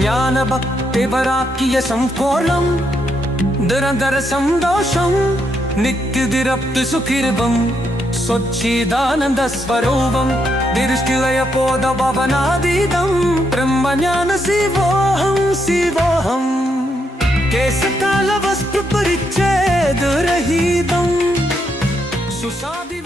ജ്ഞാനഭക്തിപരാക്കിയ സംകോളം നിരന്തര സന്തോഷം നിത്യതിരപ്തി സുഖിർവം സ്വച്ഛിദാനന്ദ സ്വരൂപം ദൃഷ്ടിലയ പോദ ഭവനാതീതം ബ്രഹ്മജ്ഞാന ശിവോഹം ശിവോഹം കേശകാല വസ്തു പരിച്ഛേദരഹിതം സുസാദി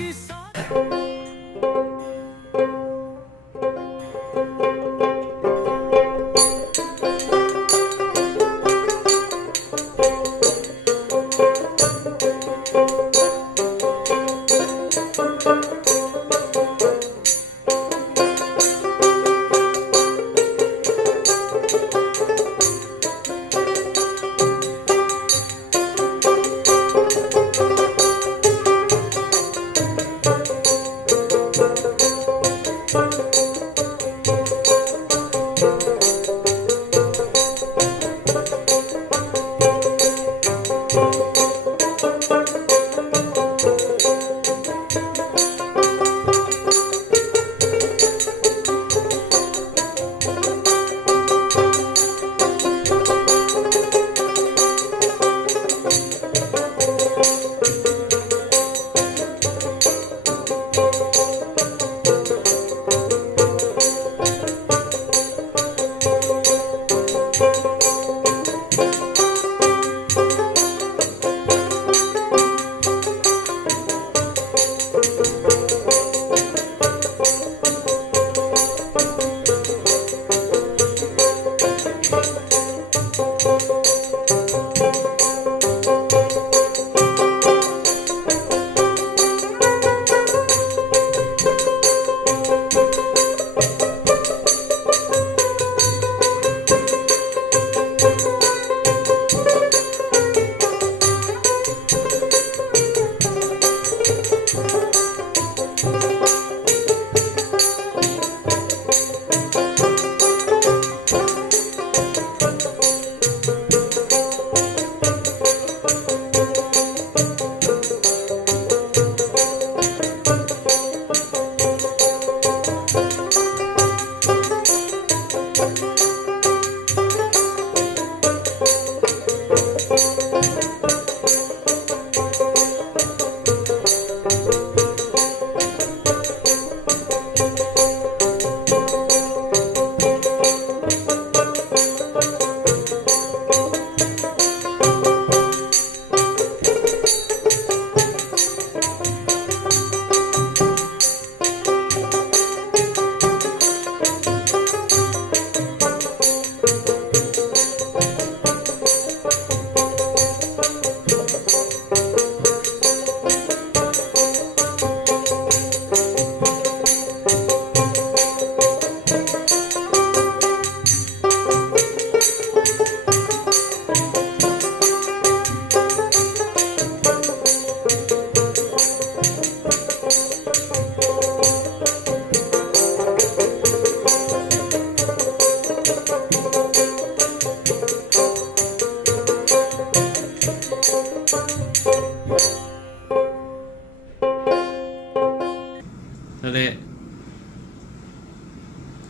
তাহলে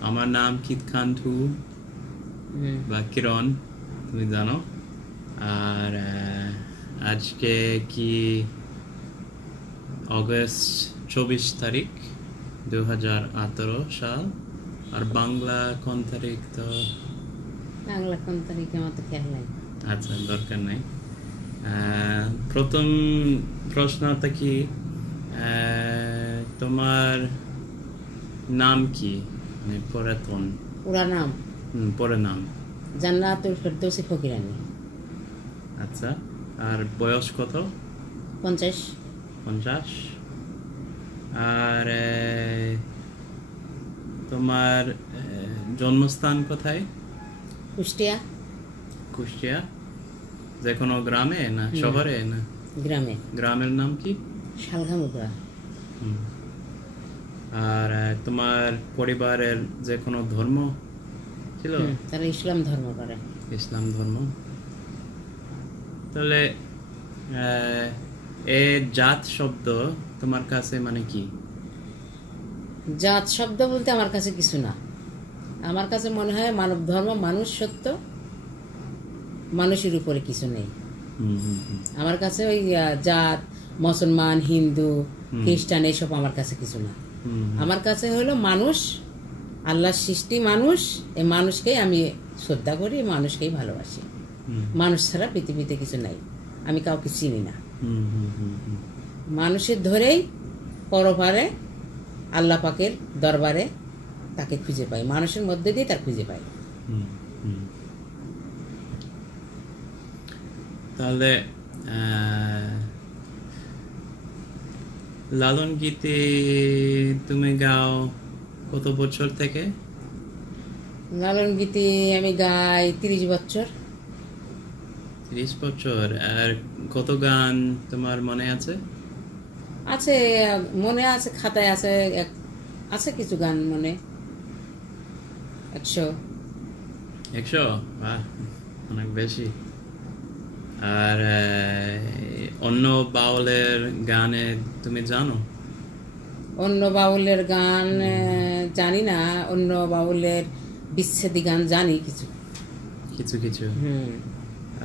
আমার নাম কিত খান্থু বা কিরণ, তুমি জানো। আর আজকে কি অগস্ট 24 তারিখ 2018 সাল। আর বাংলা কোন তারিখ? তো বাংলা কোন তারিখে আমার তো খেয়াল নাই। আচ্ছা, দরকার নাই। প্রথম প্রশ্নটা কি, তোমার নাম কি? মানে পুরাতন পুরা নাম? পরে নাম জান্নাতুল ফেরদৌসী ফকিরানী। আচ্ছা, আর বয়স কত? 50। 50। আর তোমার জন্মস্থান কোথায়? কুষ্টিয়া। কুষ্টিয়া, যে কোনো গ্রামে না শহরে? না গ্রামে। গ্রামের নাম কি? শালঘামুগা। আর তোমার পরিবারের যে কোনো ধর্ম ছিল? তারা ইসলাম ধর্ম করে। ইসলাম ধর্ম। তাহলে এ জাত শব্দ তোমার কাছে মানে কি? জাত শব্দ বলতে আমার কাছে কিছু না, আমার কাছে মনে হয় মানব ধর্ম মানুষ সত্য, মানুষের উপরে কিছু নেই। আমার কাছে ওই জাত, মুসলমান, হিন্দু, খ্রিস্টান এইসব আমার কাছে কিছু না। আমার কাছে হলো মানুষ, আল্লাহর সৃষ্টি মানুষ, এই মানুষকেই আমি শ্রদ্ধা করি, মানুষকেই ভালোবাসি। মানুষ ছাড়া পৃথিবীতে কিছু নাই, আমি কাউকে চিনি না। মানুষের ধরেই পরপারে আল্লাহ পাকের দরবারে তাকে খুঁজে পাই, মানুষের মধ্যে দিয়ে তার খুঁজে পাই। তাহলে লালন গীতি তুমি গাও কত বছর থেকে? লালন গীতি আমি গাই 30 বছর। 30 বছর। আর কত গান তোমার মনে আছে? আছে, মনে আছে, খাতায় আছে, আছে কিছু গান মনে। 100। 100? বাহ, অনেক বেশি। আর অন্য বাউলের গানে তুমি জানো? অন্য বাউলের গান জানি না, অন্য বাউলের বিচ্ছেদি গান জানি কিছু কিছু কিছু।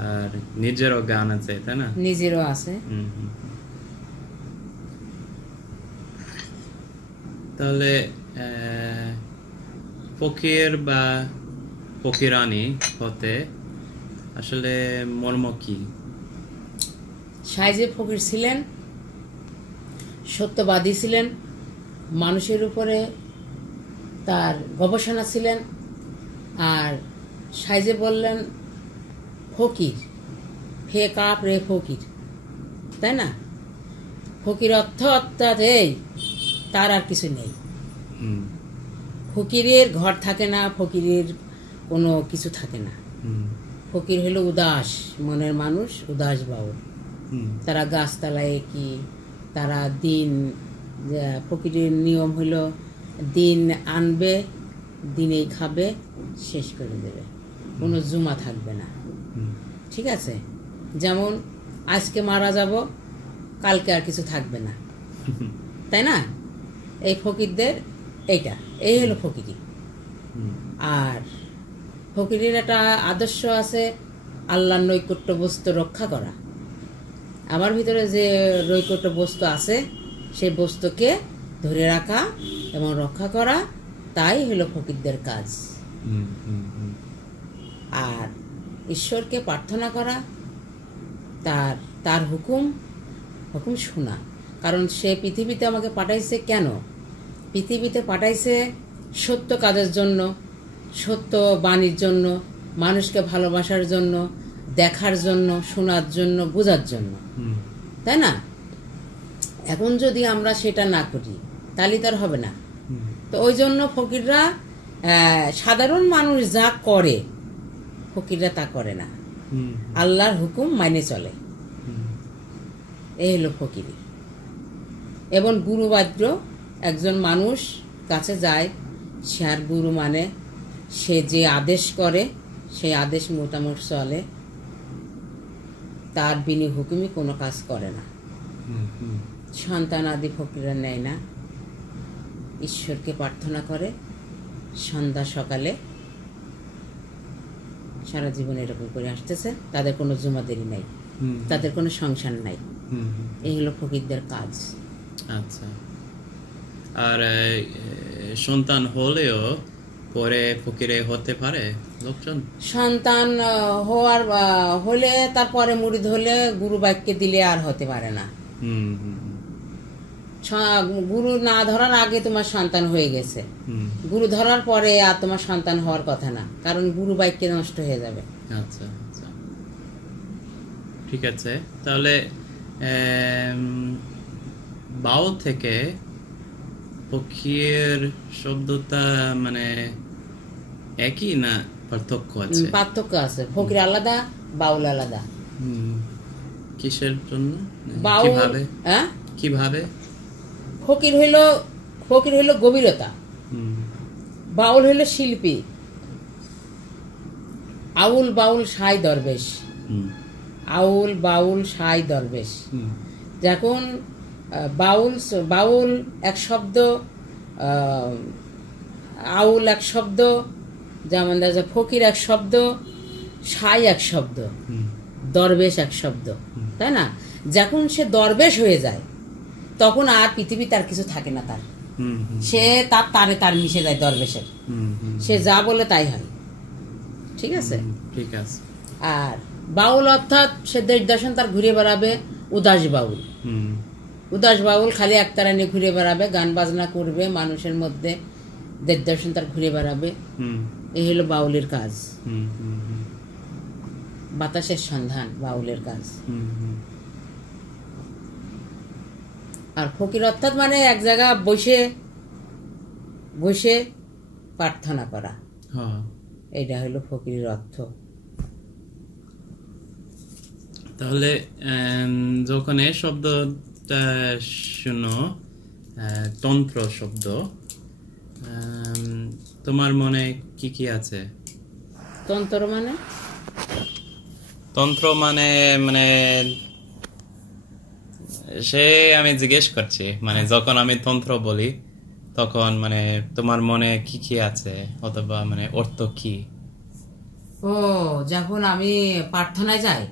আর নিজেরও গান আছে, তাই না? নিজেরও আছে। তাহলে ফকির বা ফকিরানি হতে আসলে মর্ম কি? সাইজে ফকির ছিলেন, সত্যবাদী ছিলেন, মানুষের উপরে তার গবেষণা ছিলেন। আর সাইজে বললেন ফকির, ফে কাপ রে ফকির, তাই না? ফকির অর্থাৎ এই, তার আর কিছু নেই। ফকিরের ঘর থাকে না, ফকিরের কোনো কিছু থাকে না। ফকির হলো উদাস মনের মানুষ, উদাস বাউল। তারা গাছতলায় কি, তারা দিন, ফকিরের নিয়ম হলো দিন আনবে, দিনেই খাবে, শেষ করে দেবে, কোনো জুমা থাকবে না। ঠিক আছে? যেমন আজকে মারা যাব, কালকে আর কিছু থাকবে না, তাই না? এই ফকিরদের এইটা, এই হলো ফকিরি। আর ফকিরের একটা আদর্শ আছে, আল্লাহর নৈকট্য বস্তু রক্ষা করা। আমার ভিতরে যে নৈকট্য বস্তু আছে, সেই বস্তুকে ধরে রাখা এবং রক্ষা করা, তাই হলো ফকিরদের কাজ। আর ঈশ্বরকে প্রার্থনা করা, তার হুকুম শোনা। কারণ সে পৃথিবীতে আমাকে পাঠাইছে কেন? পৃথিবীতে পাঠাইছে সত্য কাজের জন্য, সত্য বাণীর জন্য, মানুষকে ভালোবাসার জন্য, দেখার জন্য, শোনার জন্য, বোঝার জন্য, তাই না? এখন যদি আমরা সেটা না করি তাহলে তার হবে না। তো ওই জন্য ফকিররা, সাধারণ মানুষ যা করে ফকিররা তা করে না, আল্লাহর হুকুম মাইনে চলে। এই হলো ফকিরি। এবং গুরুবাদ্য একজন মানুষ কাছে যায়, সে আর গুরু মানে, সে যে আদেশ করে সেই আদেশ মোটামুটি চলে, তার বিনি হুকুমই কোনো কাজ করে না। সন্তান আদি ফকিররা নেয় না, ঈশ্বরকে প্রার্থনা করে সন্ধ্যা সকালে, সারা জীবন এরকম করে আসতেছে। তাদের কোনো জুমাদেরি নাই, তাদের কোনো সংসার নাই। এই হলো ফকিরদের কাজ। আচ্ছা। আর সন্তান হলেও পরে ফকিরে হতে পারে লোকজন? সন্তান হলে, তারপরে মুরিদ হলে, গুরু বাক্যে দিলে আর হতে পারে না। গুরু না ধরার আগে তোমার সন্তান হয়ে গেছে, গুরু ধরার পরে আর তোমার সন্তান হওয়ার কথা না, কারণ গুরু বাক্যে নষ্ট হয়ে যাবে। আচ্ছা আচ্ছা, ঠিক আছে। তাহলে বাউল থেকে ফকির শব্দটা মানে একই না পার্থক্য আছে? পার্থক্য আছে, ফকির আলাদা, বাউল আলাদা। কিসের জন্য? বাউল কিভাবে? ফকির হইল গভীরতা, বাউল হইল শিল্পী। আউল বাউল সাই দরবেশ, আউল বাউল সাই দরবেশ। যখন বাউল এক শব্দ, আউল এক শব্দ, যেমন দেখা যায় ফকির এক শব্দ, সাই এক শব্দ, দরবেশ এক শব্দ, তাই না? যখন সে দরবেশ হয়ে যায় তখন আর পৃথিবী তার কিছু থাকে না, তার সে তার মিশে যায় দরবেশের, সে যা বলে তাই হয়। ঠিক আছে? ঠিক আছে। আর বাউল অর্থাৎ সে দেশ দর্শন তার ঘুরে বেড়াবে, উদাস বাউল। উদাস বাউল খালি একতারা নিয়ে ঘুরে বেড়াবে, গান বাজনা করবে, মানুষের মধ্যে দেশ দর্শন তার ঘুরে বেড়াবে। এই হলো বাউলের কাজ, বাতাসের সন্ধান বাউলের কাজ। আর ফকির অর্থাৎ মানে এক জায়গা বসে বসে প্রার্থনা করা, এইটা হলো ফকিরের অর্থ। তাহলে যখন এই শব্দটা শুনো, তন্ত্র শব্দ, তোমার মনে কি কি আছে? তন্ত্র মানে? তন্ত্র মানে মানে সে আমি জিজ্ঞেস করছি, মানে যখন আমি তন্ত্র বলি তখন মানে তোমার মনে কি কি আছে, অথবা মানে অর্থ কি? ও, যখন আমি প্রার্থনায় যাই,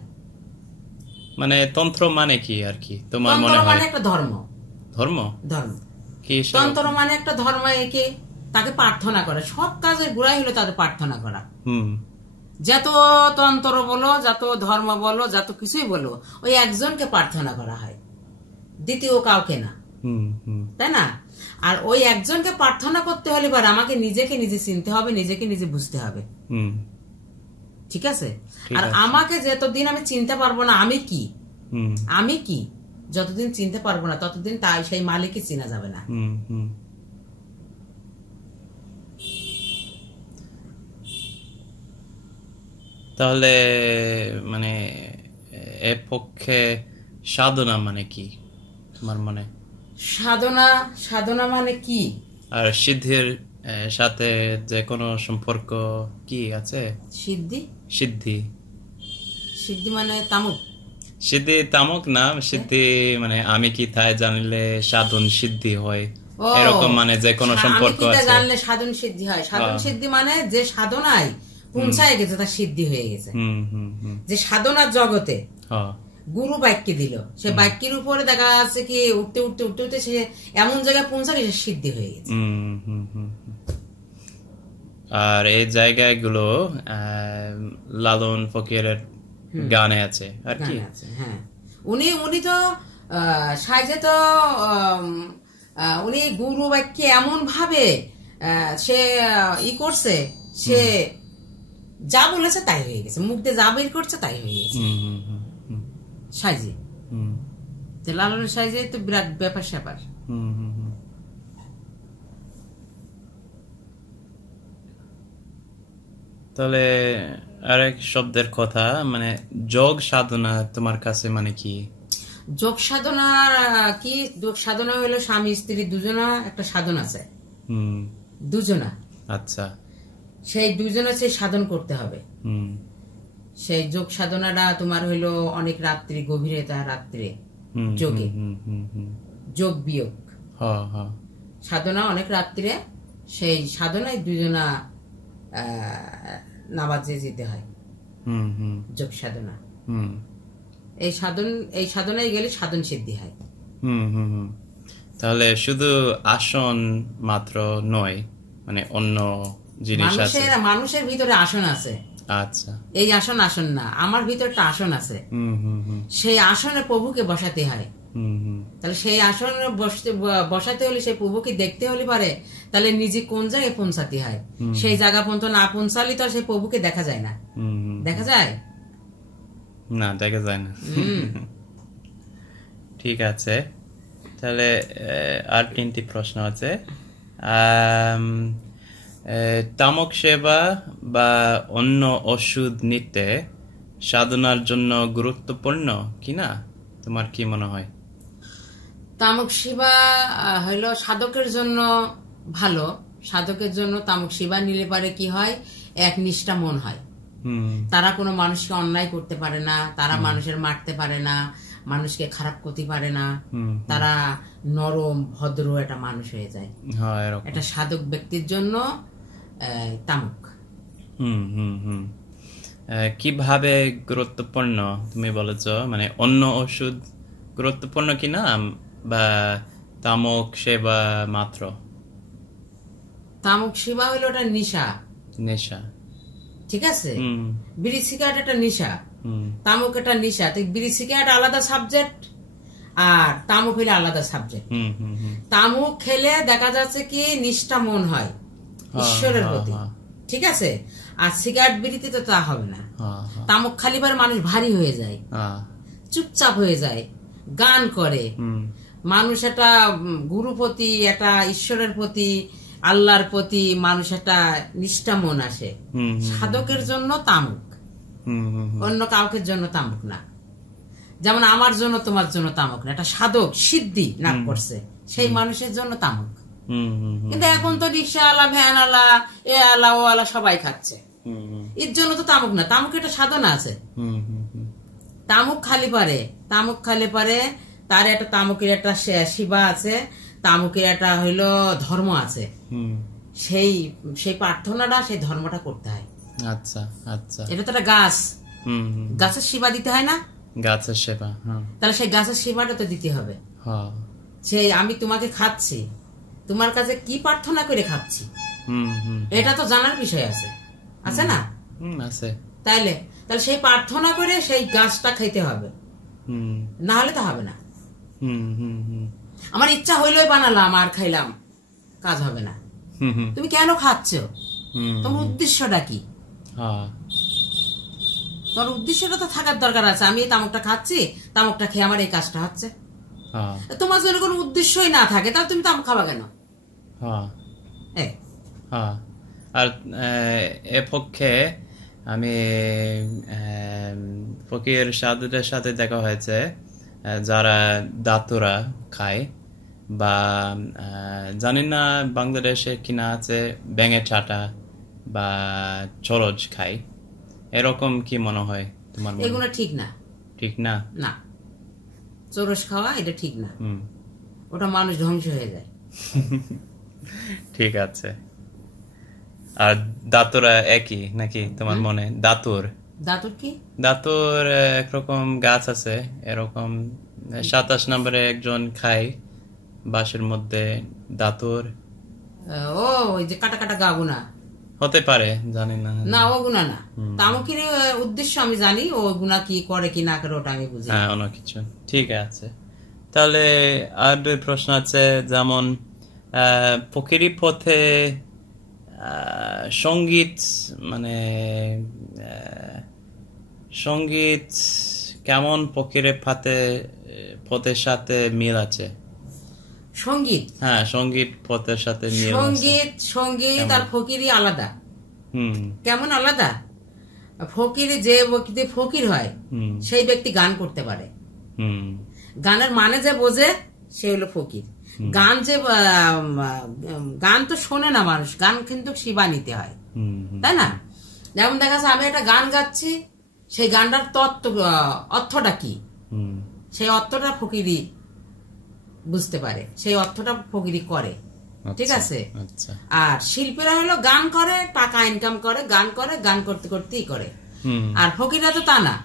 মানে তন্ত্র মানে কি আর কি তোমার মনে হয়? মানে একটা ধর্ম। ধর্ম? ধর্ম কি? তন্ত্র মানে একটা ধর্ম, একে তাকে প্রার্থনা করে, সব কাজের গোড়াই হলো তাদের প্রার্থনা করা। যত তন্ত্র বলো, যত ধর্ম বলো, যত কিছুই বলো, ওই একজনকে প্রার্থনা করা হয়, দ্বিতীয় কাউকে না, তাই না? আর ওই একজনকে প্রার্থনা করতে হলে এবার আমাকে নিজেকে নিজে চিনতে হবে, নিজেকে নিজে বুঝতে হবে। ঠিক আছে? আর আমাকে যতদিন আমি চিনতে পারবো না আমি কি, আমি কি, যতদিন চিনতে পারবো না ততদিন তাই সেই মালিকই চেনা যাবে না। তাহলে মানে এর পক্ষে সাধনা মানে কি তোমার মনে? সাধনা মানে কি? আর সিদ্ধির সাথে যে কোনো সম্পর্ক কি আছে? সিদ্ধি মানে তামুক? সিদ্ধি তামুক না, সিদ্ধি মানে আমি কি তাই জানলে সাধন সিদ্ধি হয়, এরকম মানে যে কোনো সম্পর্ক আছে। জানলে সাধন সিদ্ধি হয়। সাধন সিদ্ধি মানে যে সাধনায় পৌঁছায় গেছে তার সিদ্ধি হয়ে গেছে। যে সাধনার জগতে গুরু বাক্য দিল, সে বাক্যের উপরে দেখা যাচ্ছে কি উঠতে উঠতে উঠতে উঠতে সে এমন জায়গায় পৌঁছাবে সে সিদ্ধি হয়ে গেছে। আর এই জায়গাগুলো লালন ফকিরের গানে আছে আর কি। হ্যাঁ, উনি তো সাইজে তো উনি গুরু বাক্য এমন ভাবে সে করছে, সে যা বলেছে তাই হয়ে গেছে, মুখ দিয়ে যা বের করছে তাই হয়ে গেছে সাইজে। লালনের সাইজে তো বিরাট ব্যাপার স্যাপার। তাহলে আরেক শব্দের কথা, মানে যোগ সাধনা তোমার কাছে মানে কি? যোগ সাধনা কি? যোগ সাধনা হলো স্বামী স্ত্রী দুজনা একটা সাধন আছে, দুজনা। আচ্ছা, সেই দুজনে সেই সাধন করতে হবে। সেই যোগ সাধনাটা তোমার হইলো অনেক রাত্রি, গভীরতা রাত্রে যোগে, যোগ বিয়োগ সাধনা অনেক রাত্রে, সেই সাধনায় দুজনা নামাজে যেতে হয়, যোগ সাধনা। এই সাধনায় গেলে সাধন সিদ্ধি হয়। তাহলে শুধু আসন মাত্র নয়, মানে অন্য জিনিস আছে। মানুষের ভিতরে আসন আছে। আচ্ছা, এই আসন না, আমার ভিতরে একটা আসন আছে, সেই আসনে প্রভুকে বসাতে হয়। তাহলে সেই আসনে বসাতে হলে সেই প্রভুকে দেখতে হলে পারে, তাহলে নিজে কোন জায়গায় পৌঁছাতে হয়, সেই জায়গা পর্যন্ত না পৌঁছালে তো সেই প্রভুকে দেখা যায় না। দেখা যায় না, দেখা যায় না। ঠিক আছে, তাহলে আর 3টি প্রশ্ন আছে। তামক সেবা বা অন্য ওষুধ নিতে সাধনার জন্য গুরুত্বপূর্ণ কিনা, তোমার কি মনে হয়? তামক সেবা হইলো সাধকের জন্য ভালো। সাধকের জন্য তামক সেবা নিলে পারে কি হয়, এক নিষ্ঠা মন হয়। তারা কোনো মানুষকে অন্যায় করতে পারে না, তারা মানুষের মারতে পারে না, মানুষকে খারাপ করতে পারে না, তারা নরম ভদ্র একটা মানুষ হয়ে যায়। একটা সাধক ব্যক্তির জন্য তামক হুম হুম হুম কিভাবে গুরুত্বপূর্ণ তুমি বলেছ, মানে অন্য ওষুধ গুরুত্বপূর্ণ কিনা, বা তামক সেবা মাত্র? তামক সেবা হলো ওটা নেশা, নেশা। ঠিক আছে? হুম বিড়ি সিগারেট একটা নেশা, হুম তামক একটা নেশা। তো বিড়ি সিগারেট আলাদা সাবজেক্ট, আর তামক হইলে আলাদা সাবজেক্ট। হুম হুম হুম তামক খেলে দেখা যাচ্ছে কি নিষ্ঠা মন হয় ঈশ্বরের প্রতি, ঠিক আছে? আর সিগারেট বিড়িতে তো তা হবে না। তামক খালি পরে মানুষ ভারী হয়ে যায়, চুপচাপ হয়ে যায়, গান করে মানুষ, একটা গুরু প্রতি, একটা ঈশ্বরের প্রতি, আল্লাহর প্রতি মানুষ একটা নিষ্ঠা মন আসে। সাধকের জন্য তামুক, অন্য কাউকের জন্য তামুক না। যেমন আমার জন্য তোমার জন্য তামুক না, একটা সাধক সিদ্ধি লাভ করছে সেই মানুষের জন্য তামুক। কিন্তু এখন তো রিক্সা আলা, ভ্যান আলা, এ আলা ও আলা সবাই খাচ্ছে, এর জন্য তো তামুক না। তামুক একটা সাধনা আছে। তামুক খালি পারে, তামুক খালি পারে, তার একটা তামুকের একটা শিবা আছে, তামুকের একটা হইলো ধর্ম আছে। সেই সেই প্রার্থনাটা, সেই ধর্মটা করতে হয়। আচ্ছা আচ্ছা, এটা তো একটা গাছ, গাছের সেবা দিতে হয় না? গাছের সেবা, তাহলে সেই গাছের সেবাটা তো দিতে হবে। সেই আমি তোমাকে খাচ্ছি, তোমার কাছে কি প্রার্থনা করে খাচ্ছি, এটা তো জানার বিষয় আছে, আছে না? আছে। তাইলে তাহলে সেই প্রার্থনা করে সেই গাছটা খাইতে হবে, না হলে তো হবে না। আমার ইচ্ছা হইলই বানালাম আর খাইলাম, কাজ হবে না। তুমি কেন খাচ্ছ? তোমার উদ্দেশ্যটা কি? তোমার উদ্দেশ্যটা তো থাকার দরকার আছে। আমি এই তামকটা খাচ্ছি, তামকটা খেয়ে আমার এই কাজটা হচ্ছে। তোমার যদি কোনো উদ্দেশ্যই না থাকে তাহলে তুমি তামক খাবা কেন? আর এ পক্ষে আমি ফকির সাধুদের সাথে দেখা হয়েছে যারা দাতুরা খায়, বা জানি না বাংলাদেশে কিনা আছে ব্যাঙে চাটা বা চরজ খায়, এরকম কি মনে হয় তোমার? এগুলো ঠিক না। ঠিক না? না, চরস খাওয়া এটা ঠিক না, ওটা মানুষ ধ্বংস হয়ে যায়। ঠিক আছে। আর দাতুরা একই নাকি তোমার মনে? দাতুর, দাতুর কি? দাতুর একরকম গাছ আছে, এরকম 27 নম্বরে একজন খায় বাঁশের মধ্যে দাতুর। ও ওই যে কাটা কাটা গাগুনা হতে পারে, জানি না। না, ও গুণা না। তামুকের উদ্দেশ্য আমি জানি, ও গুণা কি করে কি না করে ওটা আমি বুঝি। হ্যাঁ, অন্য কিছু। ঠিক আছে, তাহলে আর দুই প্রশ্ন আছে। যেমন ফকিরি পথে সঙ্গীত, মানে সঙ্গীত কেমন ফকিরে পথের সাথে মিল আছে? সঙ্গীত, হ্যাঁ, সঙ্গীত পথের সাথে মিল আছে। সঙ্গীত আর ফকিরি আলাদা। কেমন আলাদা? ফকিরি, যে ব্যক্তি ফকির হয় সেই ব্যক্তি গান করতে পারে, গানের মানে যে বোঝে সে হলো ফকির। গান যে গান তো শোনে না মানুষ, গান কিন্তু শিবা নিতে হয়, তাই না? যেমন দেখা যাচ্ছে আমি একটা গান গাচ্ছি, সেই গানটার অর্থটা কি, সেই অর্থটা ফকিরি বুঝতে পারে, সেই অর্থটা ফকিরি করে, ঠিক আছে? আর শিল্পীরা হলো গান করে, টাকা ইনকাম করে, গান করে, গান করতে করতেই করে। আর ফকিররা তো তা না,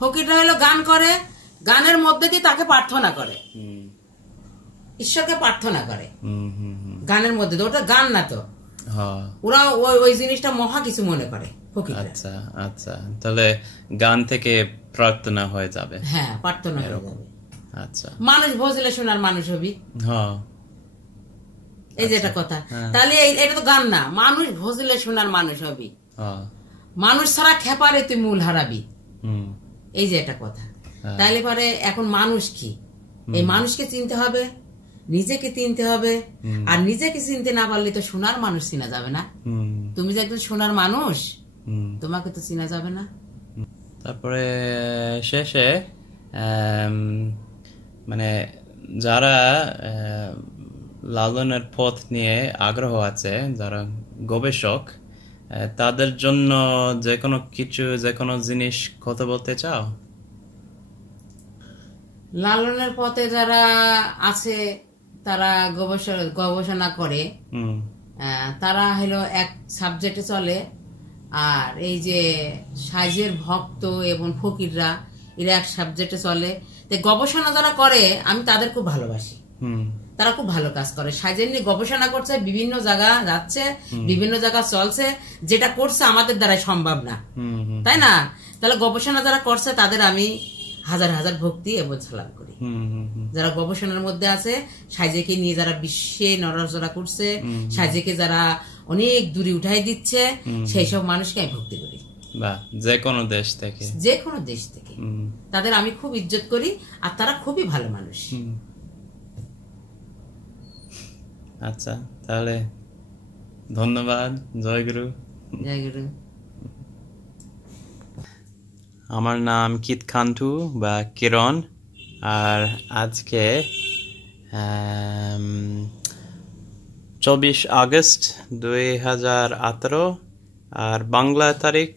ফকিররা হলো গান করে, গানের মধ্যে দিয়ে তাকে প্রার্থনা করে, ঈশ্বরকে প্রার্থনা করে গানের মধ্যে। ওটা গান না তো, ওরা ওই জিনিসটা মহা কিছু মনে করে ফকিররা। আচ্ছা আচ্ছা, তাহলে গান থেকে প্রার্থনা হয়ে যাবে। হ্যাঁ, প্রার্থনা হয়ে যাবে। আচ্ছা, মানুষ ভজলে শোনার মানুষ হবি, এই যে একটা কথা। তাহলে এটা তো গান না, মানুষ ভজলে শোনার মানুষ হবি। মানুষ ছাড়া খেপারে তুই মূল হারাবি, এই যে একটা কথা। তাহলে পরে এখন মানুষ কি, এই মানুষকে চিনতে হবে, নিজেকে চিনতে হবে। আর নিজেকে চিনতে না পারলে তো শোনার মানুষ চিনা যাবে না। তুমি যে একজন শোনার মানুষ, তোমাকে তো চিনা যাবে না। তারপরে শেষে মানে যারা লালনের পথ নিয়ে আগ্রহ আছে, যারা গবেষক, তাদের জন্য যে কোনো কিছু, যে কোনো জিনিস কথা বলতে চাও? লালনের পথে যারা আছে, তারা গবেষণা করে, তারা হলো এক সাবজেক্টে চলে, আর এই যে সাইজের ভক্ত এবং ফকিররা এরা এক সাবজেক্টে চলে, তো গবেষণা যারা করে আমি তাদের খুব ভালোবাসি। তারা খুব ভালো কাজ করে, সাইজের নিয়ে গবেষণা করছে, বিভিন্ন জায়গা যাচ্ছে, বিভিন্ন জায়গা চলছে, যেটা করছে আমাদের দ্বারা সম্ভব না, তাই না? তাহলে গবেষণা যারা করছে তাদের আমি হাজার হাজার ভক্তি এবং সালাম করি। যারা গবেষণার মধ্যে আছে, সাইজেকে নিয়ে যারা বিশ্বে নড়াচড়া করছে, সাইজেকে যারা অনেক দূরে উঠাই দিচ্ছে, সেই সব মানুষকে আমি ভক্তি করি। যে কোনো দেশ থেকে, যে কোনো দেশ থেকে তাদের আমি খুব ইজ্জত করি, আর তারা খুবই ভালো মানুষ। আচ্ছা, তাহলে ধন্যবাদ। জয় গুরু। জয় গুরু। আমার নাম কিত খান্টু বা কিরণ, আর আজকে 24 আগস্ট 2018, আর বাংলা তারিখ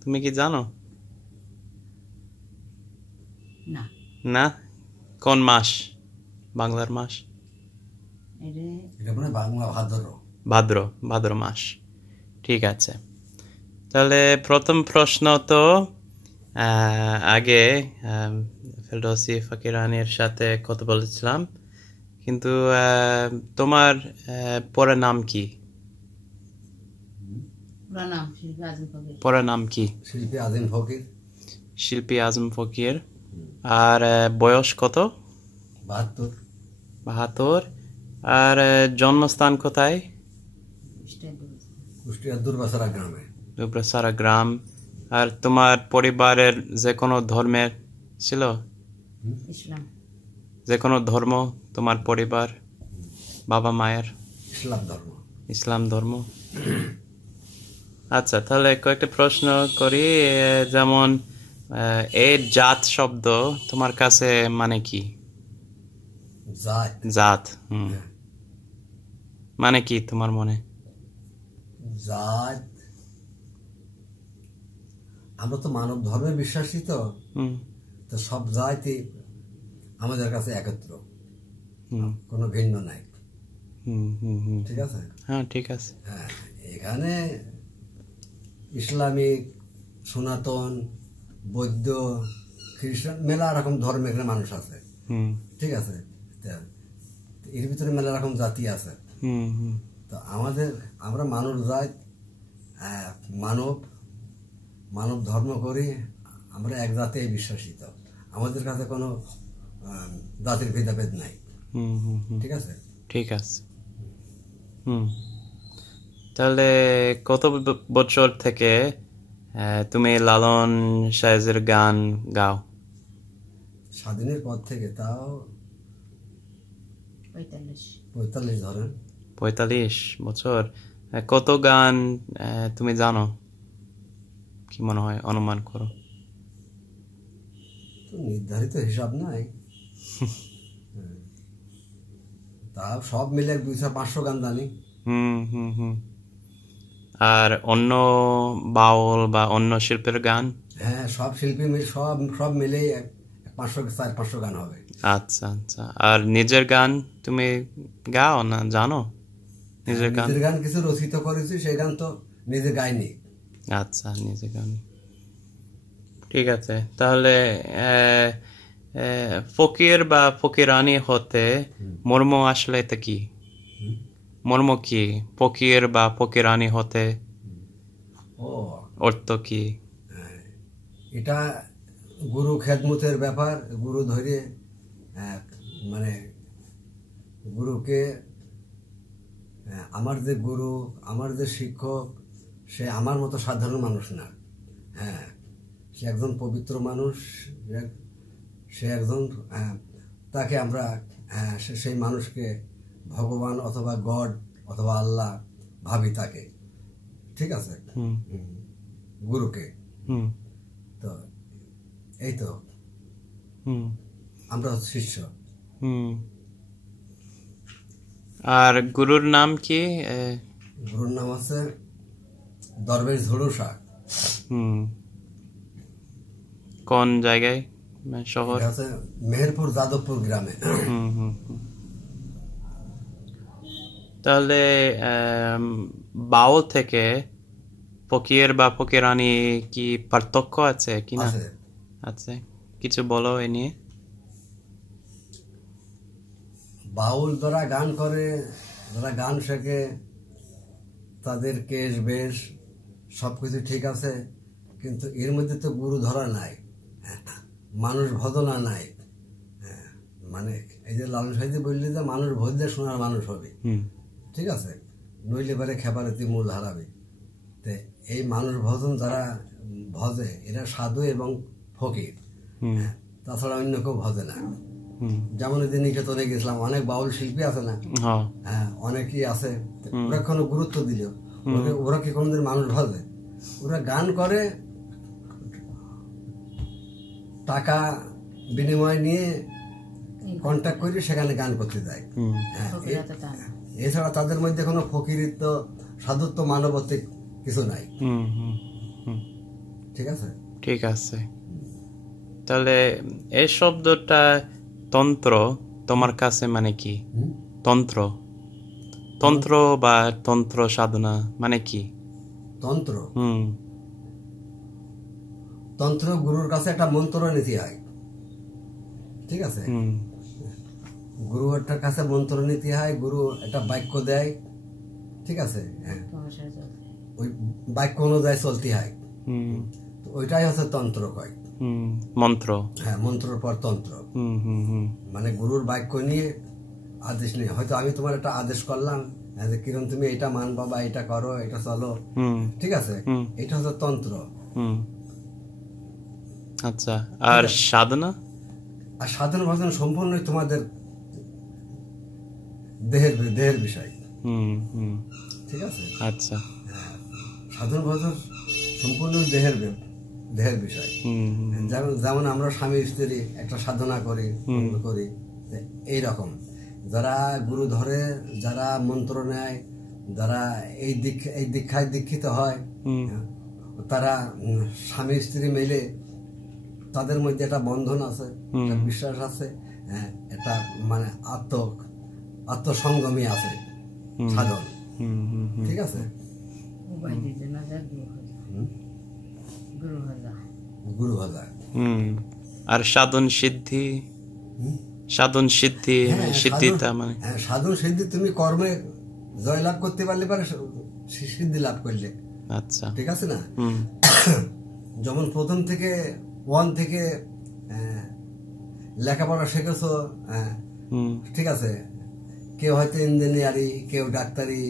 তুমি কি জানো? না। না? কোন মাস? বাংলার মাস? ভাদ্র মাস। ঠিক আছে, তাহলে প্রথম প্রশ্ন তো আগে ফেরদৌসী ফকিরানির সাথে কথা বলেছিলাম, কিন্তু তোমার পরে নাম কি? পরে নাম কি? শিল্পী আজম ফকির। আর বয়স কত? 72। আর জন্মস্থান কোথায়? দুবরাসারা গ্রাম। আর তোমার পরিবারের যে কোনো ধর্মের ছিল? যে কোনো ধর্ম তোমার পরিবার, বাবা মায়ের? ইসলাম ধর্ম। আচ্ছা, তাহলে কয়েকটা প্রশ্ন করি। যেমন এই জাত শব্দ তোমার কাছে মানে কি? জাত মানে কি তোমার মনে? জাত, আমরা তো মানব ধর্মে বিশ্বাসী, তো সব জাতি আমাদের কাছে একত্র, কোনো ভিন্ন নাই। ঠিক আছে? হ্যাঁ, ঠিক আছে। হ্যাঁ, এখানে ইসলামিক, সনাতন, বৌদ্ধ, খ্রিস্টান, মেলা রকম ধর্মের এখানে মানুষ আছে। ঠিক আছে, এর ভিতরে মেলা রকম জাতি আছে। তো আমরা মানব জাত, মানব ধর্ম করি, আমরা এক জাতে বিশ্বাসী। তো আমাদের কাছে কোনো জাতির ভেদাভেদ নাই। ঠিক আছে? ঠিক আছে। তাহলে কত বছর থেকে তুমি লালন সাইজের গান গাও? স্বাধীনের পর থেকে, তাও 45 ধরেন। 45 বছর। কত গান তুমি জানো, কি মনে হয়, অনুমান করো? তো নির্ধারিত হিসাব নাই, তা সব মিলে 200-500 গান জানি। আর অন্য বাউল বা অন্য শিল্পের গান? হ্যাঁ, সব শিল্পী সব মিলে 500-400 গান হবে। আচ্ছা আচ্ছা। আর নিজের গান তুমি গাও না, জানো? নিজের গান কিছু রচিত করেছি, সেই গান তো নিজে গাইনি। আচ্ছা, নিজে গান। ঠিক আছে, তাহলে ফকির বা ফকিরানি হতে মর্ম আসলে এটা কি? মর্ম কি ফকির বা ফকিরানি হতে? অর্থ কি? এটা গুরু খেদমতের ব্যাপার। গুরু ধরে, মানে গুরুকে, আমার যে গুরু, আমার যে শিক্ষক, সে আমার মতো সাধারণ মানুষ না। হ্যাঁ, সে একজন পবিত্র মানুষ, সে একজন, তাকে আমরা, সেই মানুষকে ভগবান অথবা গড অথবা আল্লাহ ভাবি তাকে। ঠিক আছে? গুরুকে। তো এই তো আমরা শিষ্য। আর গুরুর নাম কি? গুরুর নাম আছে দরবেশ ঝুড়ু শাহ। কোন জায়গায়, শহর? আছে মেহেরপুর, যাদবপুর গ্রামে। তাহলে বাউল থেকে ফকির বা ফকিরানি কি পার্থক্য আছে কিনা? আছে। আছে, কিছু বলো এ নিয়ে। বাউল যারা গান করে, যারা গান শেখে, তাদের কেশ বেশ সবকিছু ঠিক আছে, কিন্তু এর মধ্যে তো গুরু ধরা নাই, মানুষ ভজনা নাই। মানে এই যে লালন সাহিত্য বললি যে মানুষ ভজলে শোনার মানুষ হবে, ঠিক আছে, নইলে পারে খেপারেতি মূল হারাবে। তো এই মানুষ ভজন যারা ভজে এরা সাধু এবং ফকির, তাছাড়া অন্য কেউ ভজে না। যেমন ওই দিন নিকেতনে গেছিলাম, অনেক বাউল শিল্পী আছে না, হ্যাঁ অনেকেই আছে, ওরা কোনো গুরুত্ব দিল, ওরা কি কোনোদিন মানুষ ভজে? ওরা গান করে, টাকা বিনিময় নিয়ে কন্ট্যাক্ট করে সেখানে গান করতে যায়। এছাড়া তাদের মধ্যে কোনো ফকিরিত্ব, সাধুত্ব, মানবত্ব কিছু নাই। ঠিক আছে, ঠিক আছে। তাহলে এই শব্দটা তন্ত্র তোমার কাছে মানে কি? তন্ত্র, তন্ত্র বা তন্ত্র সাধনা মানে কি? তন্ত্র, তন্ত্র গুরুর কাছে একটা মন্ত্র নীতি হয়, ঠিক আছে, গুরুর কাছে মন্ত্র নীতি হয়, গুরু একটা বাক্য দেয়, ঠিক আছে, হ্যাঁ ওই বাক্য অনুযায়ী চলতে হয়, ওইটাই হচ্ছে তন্ত্র কয়, মন্ত্র। হ্যাঁ, মন্ত্রের পর তন্ত্র। মানে গুরুর বাক্য নিয়ে আদেশ নিয়ে, হয়তো আমি তোমার একটা আদেশ করলাম যে কিরণ তুমি এটা মানবা বা এটা করো, এটা চলো, ঠিক আছে, এটা হচ্ছে তন্ত্র। আচ্ছা, আর সাধনা? আর সাধন ভজন সম্পূর্ণ তোমাদের দেহের বিষয়, ঠিক আছে। আচ্ছা, সাধন ভজন সম্পূর্ণ দেহের বিষয়। যেমন আমরা স্বামী স্ত্রী একটা সাধনা করি, এইরকম যারা গুরু ধরে, যারা মন্ত্র নেয়, যারা এই দীক্ষায় দীক্ষিত হয়, তারা স্বামী স্ত্রী মিলে তাদের মধ্যে একটা বন্ধন আছে, একটা বিশ্বাস আছে, একটা মানে আত্মসংগমী আছে সাধন, ঠিক আছে। গুরু ভাজা আর সাধন সিদ্ধি, সাধন সিদ্ধি, সিদ্ধিটা মানে সাধন সিদ্ধি তুমি কর্মে জয়লাভ করতে পারলে পারে সিদ্ধি লাভ করলে, আচ্ছা, ঠিক আছে না। যেমন প্রথম থেকে 1 থেকে লেখাপড়া শিখেছো, ঠিক আছে, কেউ হয়তো ইঞ্জিনিয়ারিং, কেউ ডাক্তারি,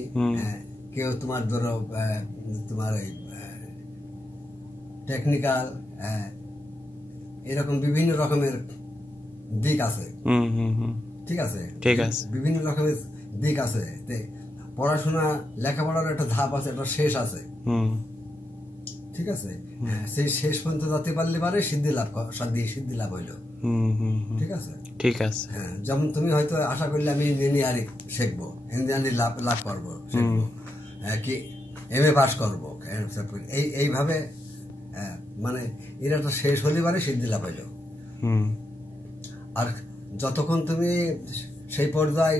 কেউ তোমার ধরো তোমার টেকনিক্যাল, এরকম বিভিন্ন রকমের দিক আছে, ঠিক আছে, ঠিক আছে, বিভিন্ন রকমের দিক আছে। পড়াশোনা, লেখাপড়ার একটা ধাপ আছে, একটা শেষ আছে, ঠিক আছে, সেই শেষ পর্যন্ত যেতে পারলে পারে সিদ্ধি লাভ হইল, ঠিক আছে, ঠিক আছে। হ্যাঁ, যেমন তুমি হয়তো আশা করলে আমি ইঞ্জিনিয়ারিং শিখবো, ইঞ্জিনিয়ারিং লাভ করবো, শিখবো, কি MA পাস করবো, এইভাবে মানে এর একটা শেষ হলে পারে সিদ্ধি লাভ হইল। আর যতক্ষণ তুমি সেই পর্যায়ে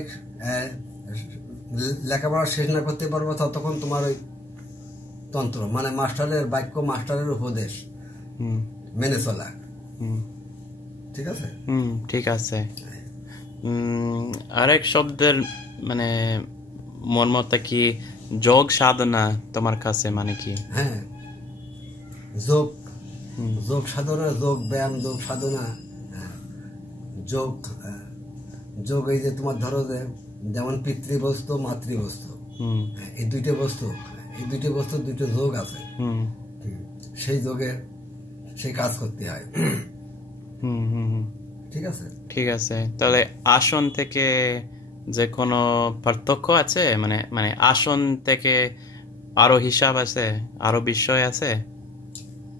লেখাপড়া শেষ না করতে পারবো, ততক্ষণ তোমার ওই তন্ত্র মানে মাস্টারের বাক্য, মাস্টারের উপদেশ মেনে চলা, ঠিক আছে, ঠিক আছে। আরেক শব্দের মানে মর্মটা কি? যোগ সাধনা তোমার কাছে মানে কি? হ্যাঁ, যোগ সাধনা, যোগ ব্যায়াম, যোগ সাধনা, যোগ এই যে তোমার ধরো যে যেমন পিতৃবস্তু, মাতৃবস্তু, এই দুইটা বস্তু, দুটো যোগ আছে, সেই যোগে সেই কাজ করতে হয়, ঠিক আছে, ঠিক আছে। তাহলে আসন থেকে যে কোনো পার্থক্য আছে? মানে আসন থেকে আরো হিসাব আছে, আরো বিষয় আছে,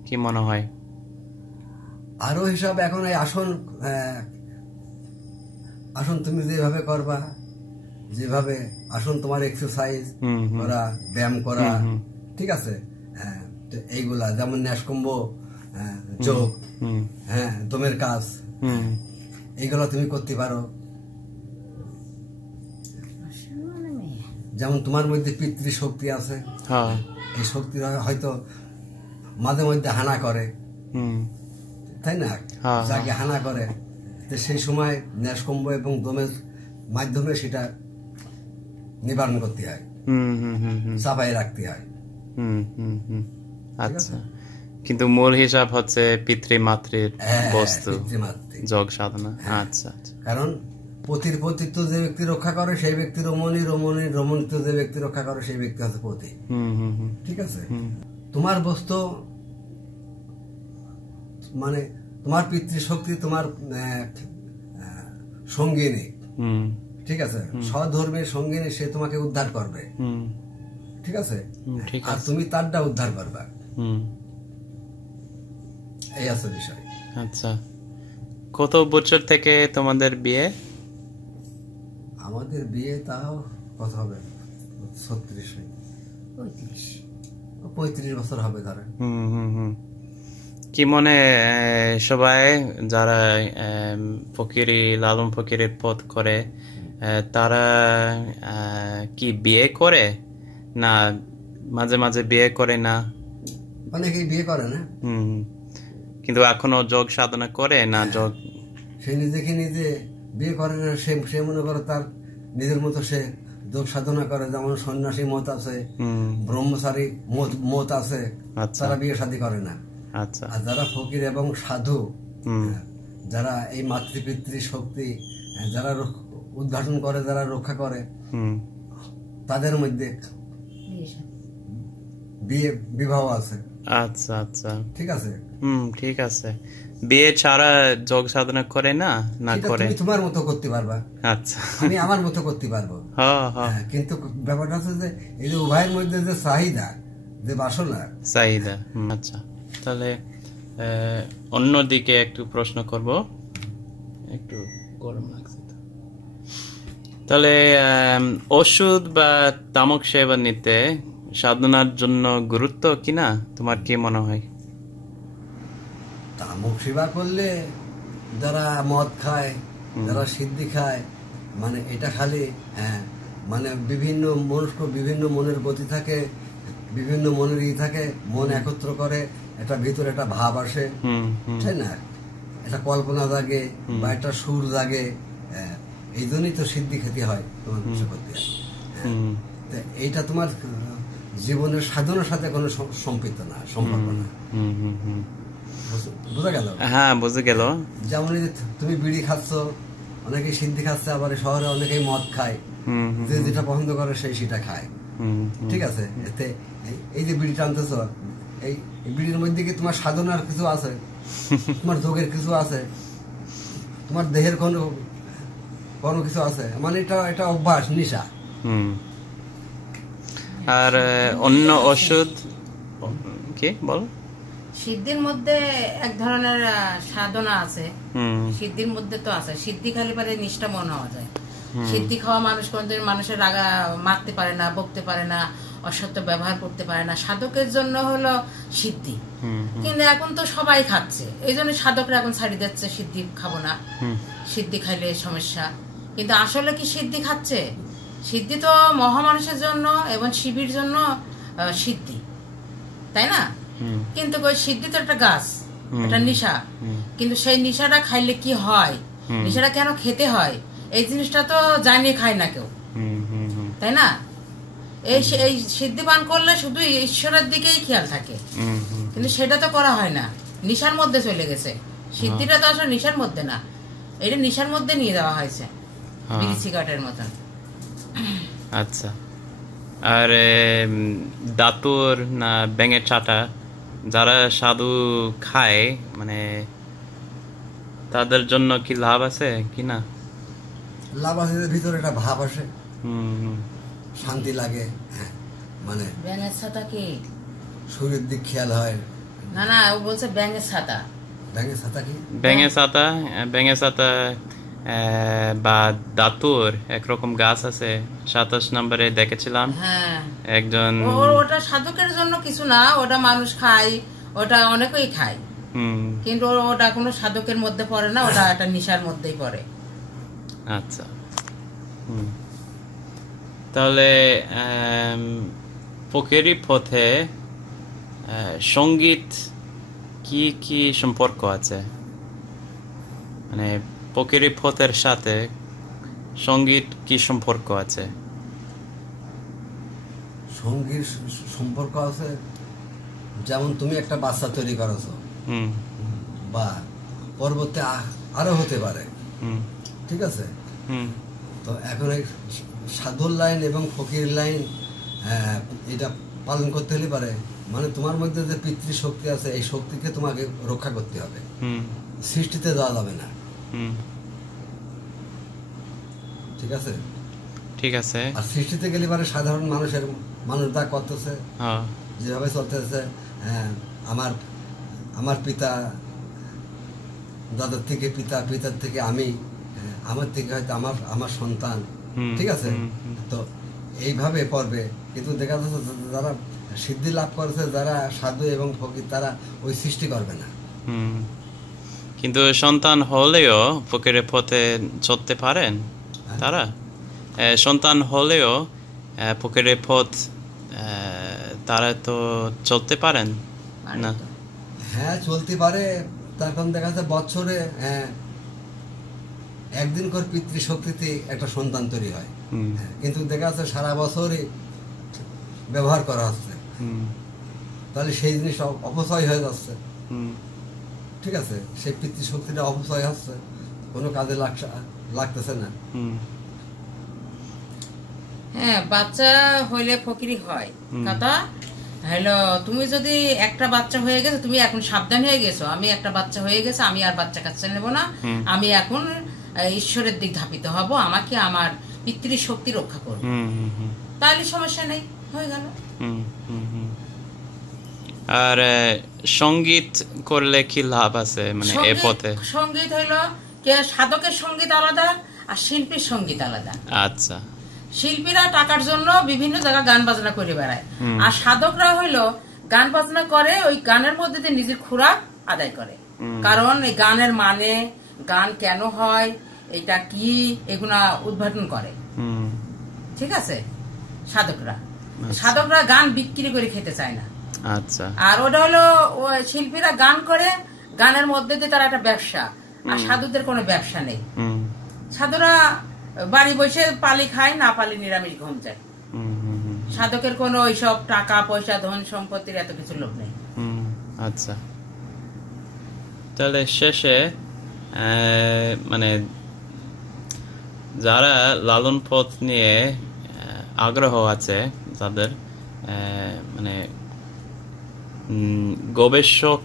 কি মনে হয়? আরো হিসাব এখন এই আসন তুমি যেভাবে করবা, যেভাবে আসন তোমার এক্সারসাইজ করা, ব্যায়াম করা, ঠিক আছে, এইগুলা যেমন ন্যাসকুম্ভ, যোগ, হ্যাঁ, দমের কাজ, এইগুলো তুমি করতে পারো। যেমন তোমার মধ্যে পিতৃশক্তি আছে, এই শক্তি হয়তো মাঝে মধ্যে হানা করে, তাই না? যাকে হানা করে তো সেই সময় ন্যাসকম্ব এবং দমের মাধ্যমে সেটা নিবারণ করতে হয়, চাপাই রাখতে হয়। আচ্ছা, কিন্তু মূল হিসাব হচ্ছে পিতৃমাতৃর বস্তু, যোগ সাধনা। আচ্ছা, কারণ পতির পতিত্ব যে ব্যক্তি রক্ষা করে সেই ব্যক্তি রমণী, রমণীর রমণীত্ব যে ব্যক্তি রক্ষা করে সেই ব্যক্তি হচ্ছে পতি। ঠিক আছে? তোমার বস্তু মানে তোমার পিতৃশক্তি তোমার সঙ্গিনী, ঠিক আছে, স্বধর্মের সঙ্গিনী, সে তোমাকে উদ্ধার করবে, ঠিক আছে, আর তুমি তারটা উদ্ধার করবা, এই আছে বিষয়। আচ্ছা, কত বছর থেকে তোমাদের বিয়ে? আমাদের বিয়ে তাও কত হবে, 35 বছর হবে ধরে। কি মনে সবাই যারা ফকিরি লালন ফকিরের পথ করে তারা কি বিয়ে করে না মাঝে মাঝে বিয়ে করে না? অনেকেই বিয়ে করে না, কিন্তু এখনো যোগ সাধনা করে না? যোগ সে নিজেকে নিজে বিয়ে করে না, সে মনে করে তার নিজের মতো সে যোগ সাধনা করে। যেমন সন্ন্যাসী মত আছে, ব্রহ্মচারী মত আছে, তারা বিয়ে শাদী করে না। আচ্ছা, আর যারা ফকির এবং সাধু, যারা এই মাতৃপিতৃ শক্তি যারা উদ্ঘাটন করে, যারা রক্ষা করে, তাদের মধ্যে বিয়ে বিবাহ আছে। আচ্ছা আচ্ছা, ঠিক আছে, ঠিক আছে। বিয়ে ছাড়া যোগ সাধনা করে না না করে? তুমি তোমার মতো করতে পারবা, আচ্ছা, আমি আমার মতো করতে পারবো, কিন্তু ব্যাপারটা হচ্ছে যে এই যে উভয়ের মধ্যে যে চাহিদা, যে বাসনা চাহিদা। আচ্ছা, তাহলে অন্যদিকে একটু প্রশ্ন করব, একটু গরম লাগছে তো। তাহলে ওষুধ বা তামক সেবা নিতে সাধনার জন্য গুরুত্ব কিনা তোমার কি মনে হয়? তামক সেবা করলে যারা মদ খায়, যারা সিদ্ধি খায়, মানে এটা খালি মানে বিভিন্ন মনুষ্য বিভিন্ন মনের গতি থাকে, বিভিন্ন মনের থাকে, মন একত্র করে, এটা ভিতরে একটা ভাব আসে, তাই না? একটা কল্পনা জাগে বা একটা সুর জাগে, এই জন্যই তো সিদ্ধি খেতে হয়, তোমার কিছু করতে হয়। এইটা তোমার জীবনের সাধনার সাথে কোনো সম্পৃক্ত না, সম্পর্ক না। বুঝা গেল? হ্যাঁ, বুঝে গেল। যেমন তুমি বিড়ি খাচ্ছ, অনেকেই সিদ্ধি খাচ্ছে, আবার শহরে অনেকেই মদ খায়, যে যেটা পছন্দ করে সেই সেটা খায়, ঠিক আছে? এতে এই যে বিড়ি টানতেছ, এই বিড়ির মধ্যে কি তোমার সাধনার কিছু আছে, তোমার যোগের কিছু আছে, তোমার দেহের কোনো কিছু আছে? মানে এটা অভ্যাস, নেশা। আর অন্য ওষুধ কি বল? সিদ্ধির মধ্যে এক ধরনের সাধনা আছে, সিদ্ধির মধ্যে তো আছে, সিদ্ধি খালি পারে নিষ্ঠা মন হওয়া যায়। সিদ্ধি খাওয়া মানুষ কোনদিন মানুষের রাগা মারতে পারে না, বকতে পারে না, অসত্য ব্যবহার করতে পারে না, সাধকের জন্য হলো সিদ্ধি। কিন্তু এখন তো সবাই খাচ্ছে, এই জন্য সাধকরা এখন ছাড়ি দিচ্ছে, সিদ্ধি খাবো না, সিদ্ধি খাইলে সমস্যা। কিন্তু আসলে কি সিদ্ধি খাচ্ছে? সিদ্ধি তো মহামানুষের জন্য এবং শিবির জন্য সিদ্ধি, তাই না? কিন্তু ওই সিদ্ধি তো একটা গাছ, একটা নেশা, কিন্তু সেই নেশাটা খাইলে কি হয়, নেশাটা কেন খেতে হয়, এই জিনিসটা তো জানিয়ে খায় না কেউ, তাই না? এই সিদ্ধি পান করলে শুধু ঈশ্বরের দিকেই খেয়াল থাকে, কিন্তু সেটা তো করা হয় না, নেশার মধ্যে চলে গেছে। সিদ্ধিটা তো আসলে নেশার মধ্যে না, এটা নেশার মধ্যে নিয়ে যাওয়া হয়েছে, বিড়ি সিগারেটের মতন। আচ্ছা, আর দাতুর না ব্যাঙের চাটা যারা সাধু খায়, মানে তাদের জন্য কি লাভ আছে কি না? লাভ আছে, ভিতরে একটা ভাব আসে, শান্তি লাগে, মানে ব্যাঙের ছাতা কি শরীরের দিক খেয়াল হয়। না না, ও বলছে ব্যাঙের ছাতা। ব্যাঙের ছাতা কি? ব্যাঙের ছাতা বা দাতুর একরকম গাছ আছে, 27 নম্বরে দেখেছিলাম। হ্যাঁ, একজন, ওটা সাধকের জন্য কিছু না, ওটা মানুষ খায়, ওটা অনেকেই খায়, কিন্তু ওটা কোনো সাধকের মধ্যে পড়ে না, ওটা একটা নেশার মধ্যেই পড়ে। আচ্ছা, তাহলে ফকিরি পথে সঙ্গীত কি কি সম্পর্ক আছে? মানে ফকিরি পথের সাথে সঙ্গীত কি সম্পর্ক আছে? সঙ্গীর সম্পর্ক আছে, যেমন তুমি একটা বাচ্চা তৈরি করেছো, বা পরবর্তী আরো হতে পারে, ঠিক আছে? তো এখন এই সাধুর লাইন এবং ফকির লাইন এটা পালন করতে হলে পারে, মানে তোমার মধ্যে যে পিতৃ শক্তি আছে, এই শক্তিকে তোমাকে রক্ষা করতে হবে, সৃষ্টিতে যাওয়া যাবে না। ঠিক আছে, ঠিক আছে। আর সৃষ্টিতে গেলে পারে সাধারণ মানুষ যা করতেছে, যেভাবে চলতেছে, আমার পিতা, দাদার থেকে পিতা, পিতার থেকে আমি, আমার থেকে হয়তো আমার সন্তান, ঠিক আছে? তো এইভাবে পড়বে, কিন্তু দেখা যাচ্ছে যারা সিদ্ধি লাভ করেছে, যারা সাধু এবং ফকির, তারা ওই সৃষ্টি করবে না। কিন্তু সন্তান হলেও ফকিরের পথে চলতে পারেন তারা? সন্তান হলেও ফকিরের পথ তারা তো চলতে পারেন না? হ্যাঁ, চলতে পারে। তার কারণ দেখা যাচ্ছে বছরে একদিন করে পিতৃশক্তিতে একটা সন্তান তৈরি হয়, কিন্তু দেখা যাচ্ছে সারা বছরই ব্যবহার করা হচ্ছে, তাহলে সেই জিনিস অপচয় হয়ে যাচ্ছে। ঠিক আছে, সেই পিতৃশক্তিটা অপচয় হচ্ছে, কোনো কাজে লাগতেছে না। হ্যাঁ, বাচ্চা হইলে ফকিরি হয় কথা হলো। তুমি যদি একটা বাচ্চা হয়ে গেছে, তুমি এখন সাবধান হয়ে গেছো, আমি একটা বাচ্চা হয়ে গেছে, আমি আর বাচ্চা কাচ্চা নেব না, আমি এখন ঈশ্বরের দিক ধাপিত হব, আমাকে আমার পিতৃ শক্তি রক্ষা করবে, তাহলে সমস্যা নেই, হয়ে গেল। আর সঙ্গীত করলে কি লাভ আছে মানে এ পথে? সঙ্গীত হইলো সাধকের সঙ্গীত আলাদা আর শিল্পীর সঙ্গীত আলাদা। আচ্ছা, শিল্পীরা টাকার জন্য বিভিন্ন জায়গায় গান বাজনা করে বেড়ায়, আর সাধকরা হইলো গান বাজনা করে, ওই গানের মধ্যে দিয়ে নিজের খোরাক আদায় করে। কারণ এই গানের মানে, গান কেন হয়, এটা কি, এগুলা উদ্ঘাটন করে। ঠিক আছে, সাধকরা গান বিক্রি করে খেতে চায় না। আচ্ছা, আর ওটা হলো শিল্পীরা গান করে, গানের মধ্যে দিয়ে তারা একটা ব্যবসা, আর সাধুদের কোনো ব্যবসা নেই। সাধুরা বাড়ি বসে পালি খায়, না পালি নিরামিষ ঘুম যায়। সাধকের কোনো ওইসব টাকা পয়সা, ধন সম্পত্তির এত কিছু লোভ নেই। আচ্ছা, তাহলে শেষে মানে যারা লালন পথ নিয়ে আগ্রহ আছে, তাদের মানে গবেষক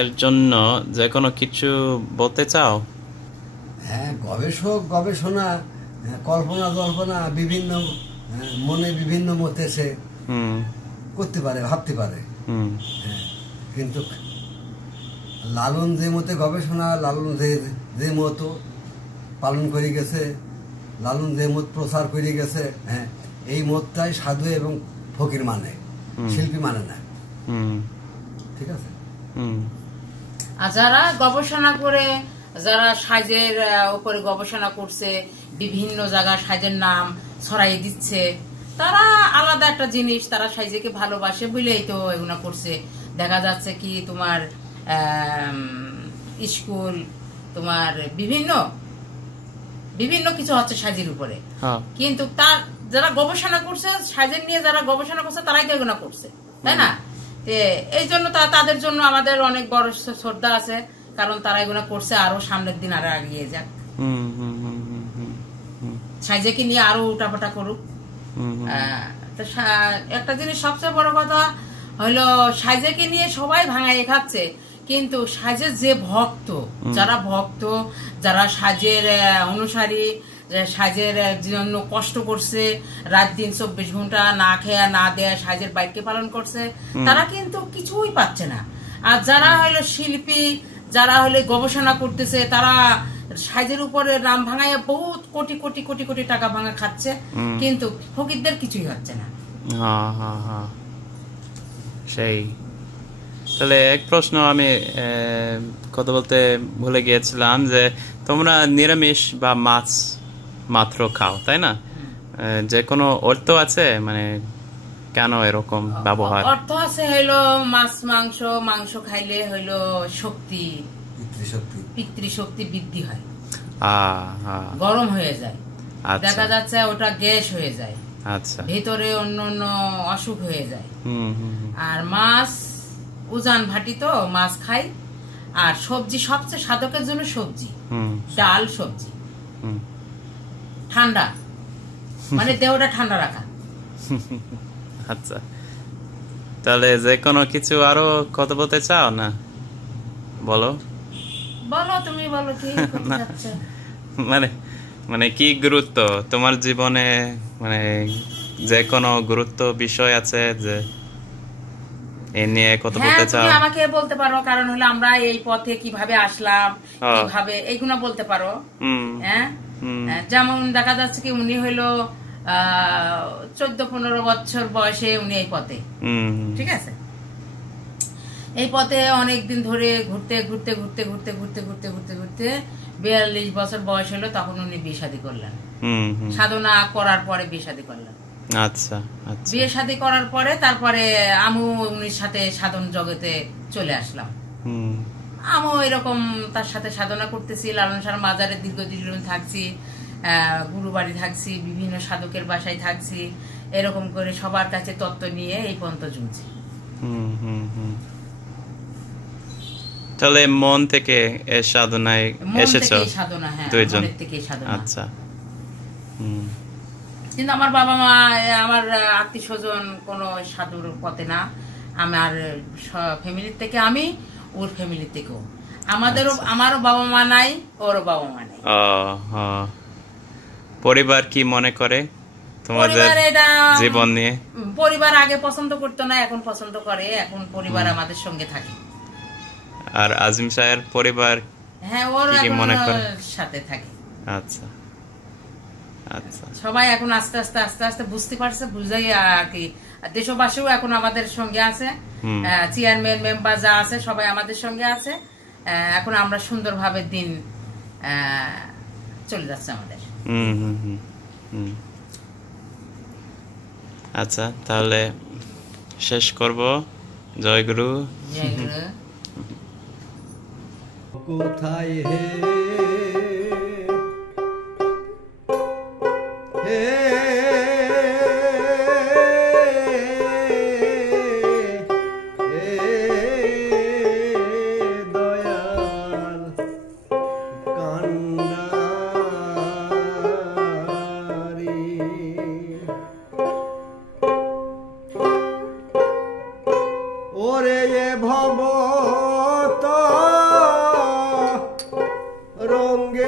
এর জন্য যে কোনো কিছু বলতে চাও? হ্যাঁ, গবেষণা, কল্পনা জল্পনা, বিভিন্ন মনে বিভিন্ন মতে সে করতে পারে, ভাবতে পারে। কিন্তু লালন যে মতে গবেষণা, লালন যে মত পালন করে গেছে, লালন যে মত প্রচার করে গেছে, হ্যাঁ, এই মতটাই সাধু এবং ফকির মানে, শিল্পী মানে না। ঠিক আছে। আর যারা গবেষণা করে, যারা সাজের উপরে গবেষণা করছে, বিভিন্ন জায়গায় সাজের নাম ছড়াই দিচ্ছে, তারা আলাদা একটা জিনিস, তারা সাইজেকে ভালোবাসে বলেই তো এগুলো করছে। দেখা যাচ্ছে কি তোমার স্কুল, তোমার বিভিন্ন কিছু হচ্ছে সাজের উপরে, কিন্তু তার যারা গবেষণা করছে, সাজের নিয়ে যারা গবেষণা করছে, তারাই তো এগুলো করছে, তাই না? এই জন্য তাদের জন্য আমাদের অনেক বড় শ্রদ্ধা আছে, কারণ তারা এগুলো করছে। আরো সামনের দিন আরো এগিয়ে যাক, সাইজেকে নিয়ে আরো উল্টাপাল্টা করুক। একটা জিনিস সবচেয়ে বড় কথা হলো, সাইজেকে নিয়ে সবাই ভাঙাইয়ে খাচ্ছে, কিন্তু সাজের যে ভক্ত, যারা সাজের অনুসারী, সাজের জন্য কষ্ট করছে, রাত দিন 24 ঘন্টা না খেয়া না দেয়া সাজের বাইককে পালন করছে, তারা কিন্তু কিছুই পাচ্ছে না। আর যারা হলো শিল্পী, যারা হলে গবেষণা করতেছে, তারা সাজের উপরে নাম ভাঙায় বহুত কোটি কোটি কোটি কোটি টাকা ভাঙা খাচ্ছে, কিন্তু ফকিরদের কিছুই হচ্ছে না। সেই তাহলে এক প্রশ্ন আমি কথা বলতে ভুলে গিয়েছিলাম, যে তোমরা নিরামিষ বা মাছ মাত্র খাও, তাই না? যে কোনো অর্থ আছে মানে কেন এরকম ব্যবহার? অর্থ আছে হইলো মাছ মাংস খাইলে হইলো শক্তি, পিতৃশক্তি বৃদ্ধি হয়, গরম হয়ে যায়, দেখা যাচ্ছে ওটা গ্যাস হয়ে যায়, আচ্ছা, ভিতরে অন্য অন্য অসুখ হয়ে যায়। আর মাছ উজান ভাটি তো মাছ খাই। আর সবজি সবচেয়ে সাধকের জন্য সবজি, ডাল সবজি, ঠান্ডা মানে দেহটা ঠান্ডা রাখা। আচ্ছা, তাহলে যে কোনো কিছু আরো কত বলতে চাও? না বলো, তুমি বলো কি মানে মানে কি গুরুত্ব তোমার জীবনে, মানে যে কোনো গুরুত্ব বিষয় আছে যে এই নিয়ে কত বলতে চাও? তুমি আমাকে বলতে পারো, কারণ হলো আমরা এই পথে কিভাবে আসলাম, কিভাবে এইগুলো বলতে পারো। হ্যাঁ, যেমন দেখা যাচ্ছে কি উনি হইলো 14-15 বছর বয়সে উনি এই পথে, ঠিক আছে, এই পথে অনেকদিন ধরে ঘুরতে ঘুরতে ঘুরতে ঘুরতে ঘুরতে ঘুরতে ঘুরতে ঘুরতে 42 বছর বয়স হলো, তখন উনি বিয়ে শাদী করলেন। সাধনা করার পরে বিয়ে শাদী করলেন। আচ্ছা, বিয়ে শাদী করার পরে তারপরে আমু উনির সাথে সাধন জগতে চলে আসলাম। আমু এরকম তার সাথে সাধনা করতেছি, লালন সার মাজারে দীর্ঘদিন থাকছি, গুরু বাড়ি থাকছি, বিভিন্ন সাধকের বাসায় থাকছি, এরকম করে সবার কাছে তত্ত্ব নিয়ে এই পর্যন্ত জুমছি। তাহলে মন থেকে এই সাধনায় এসেছো? সাধনা, হ্যাঁ, মনের থেকেই সাধনা। আচ্ছা, কিন্তু আমার বাবা মা, আমার আত্মীয় স্বজন কোনো সাধুর পথে না। আমার ফ্যামিলির থেকে আমি, ওর ফ্যামিলি থেকেও আমারও বাবা মা নাই, ওরও বাবা মা নাই। পরিবার কি মনে করে তোমাদের জীবন নিয়ে? পরিবার আগে পছন্দ করতো না, এখন পছন্দ করে, এখন পরিবার আমাদের সঙ্গে থাকে। আর আজিম সাহের পরিবার? হ্যাঁ, ওর সাথে থাকে। আচ্ছা আচ্ছা, সবাই এখন আস্তে আস্তে আস্তে আস্তে বুঝতে পারছে, বুঝাই আর কি। দেশবাসীও এখন আমাদের সঙ্গে আছে, চেয়ারম্যান মেম্বার যা আছে সবাই আমাদের সঙ্গে আছে। এখন আমরা সুন্দরভাবে দিন চলে যাচ্ছে আমাদের। আচ্ছা, তাহলে শেষ করব। জয় গুরু। জয় গুরু। কোথায় হে দয়াল কান্ডারি, ওরে ভবত রঙ্গে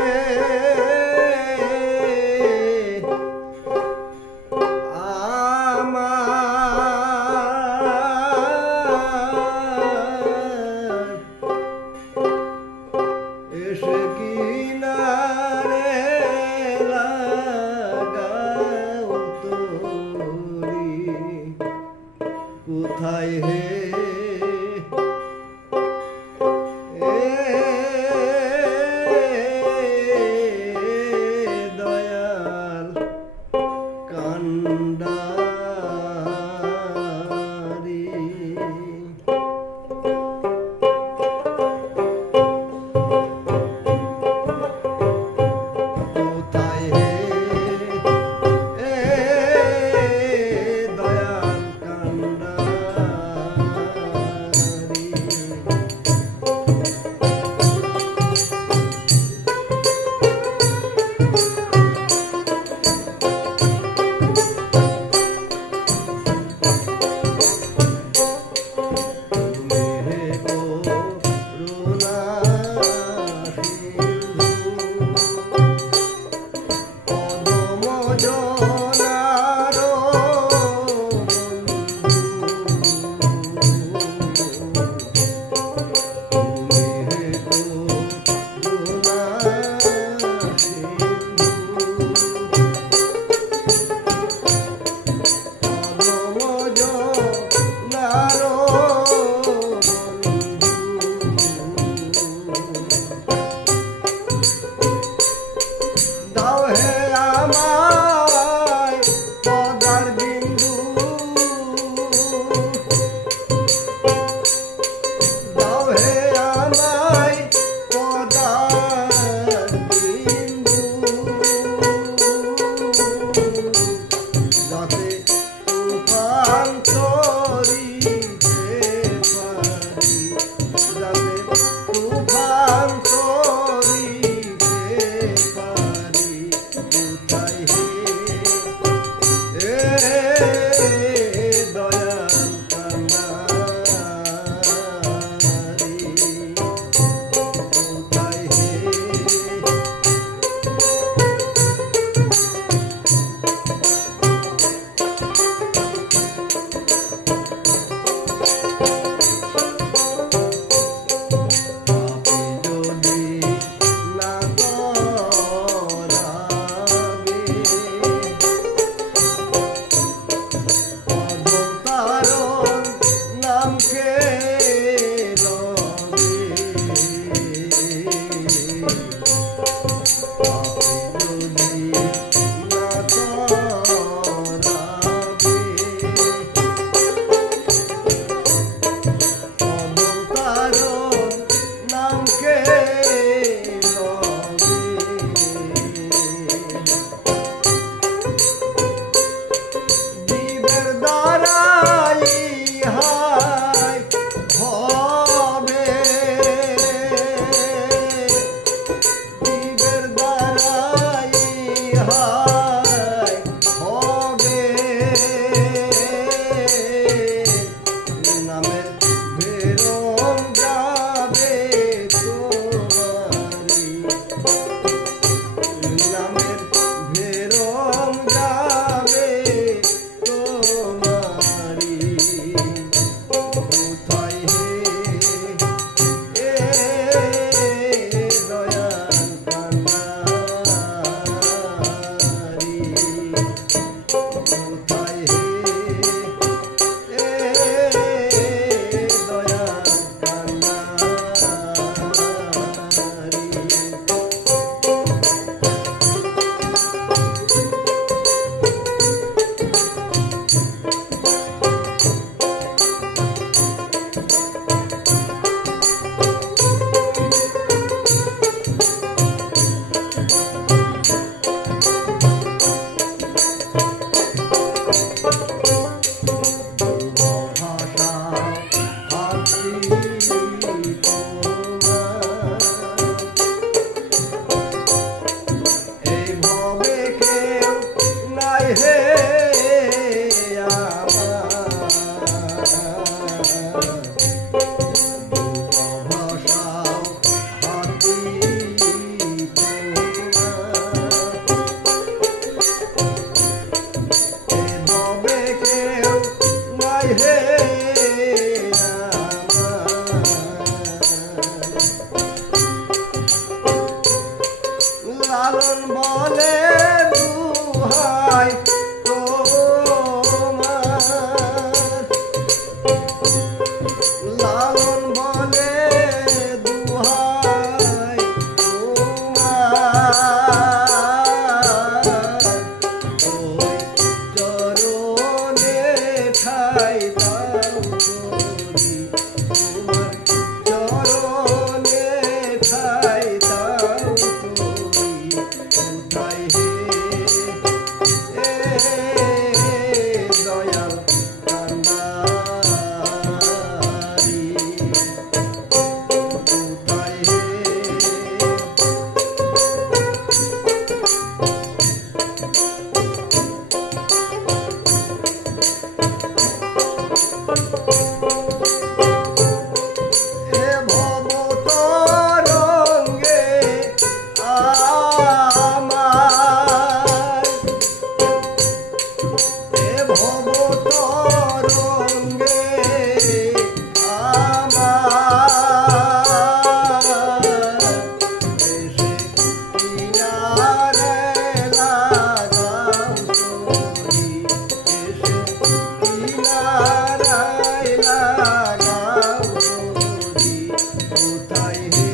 কোথায় হে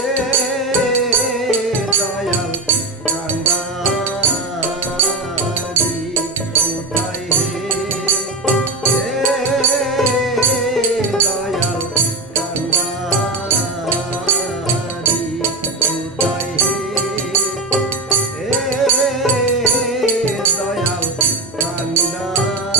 এ দয়াল কান্ডারি কোথায় হে এ দয়াল কান্ডারি কোথায় হে এ দয়াল কান্ডারি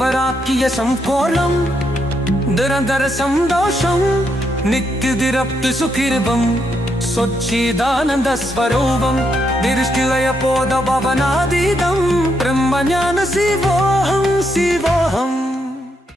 വിവരാക്കിയ കോളം നിരന്തര സന്തോഷം നിത്യതിരപ്തി സുഖിർവം സ്വച്ഛിദാനന്ദ സ്വരൂപം നിരുഷ്ടിലയ പോദ ഭവനാതീതം ബ്രഹ്മജ്ഞാന ശിവോഹം ശിവോഹം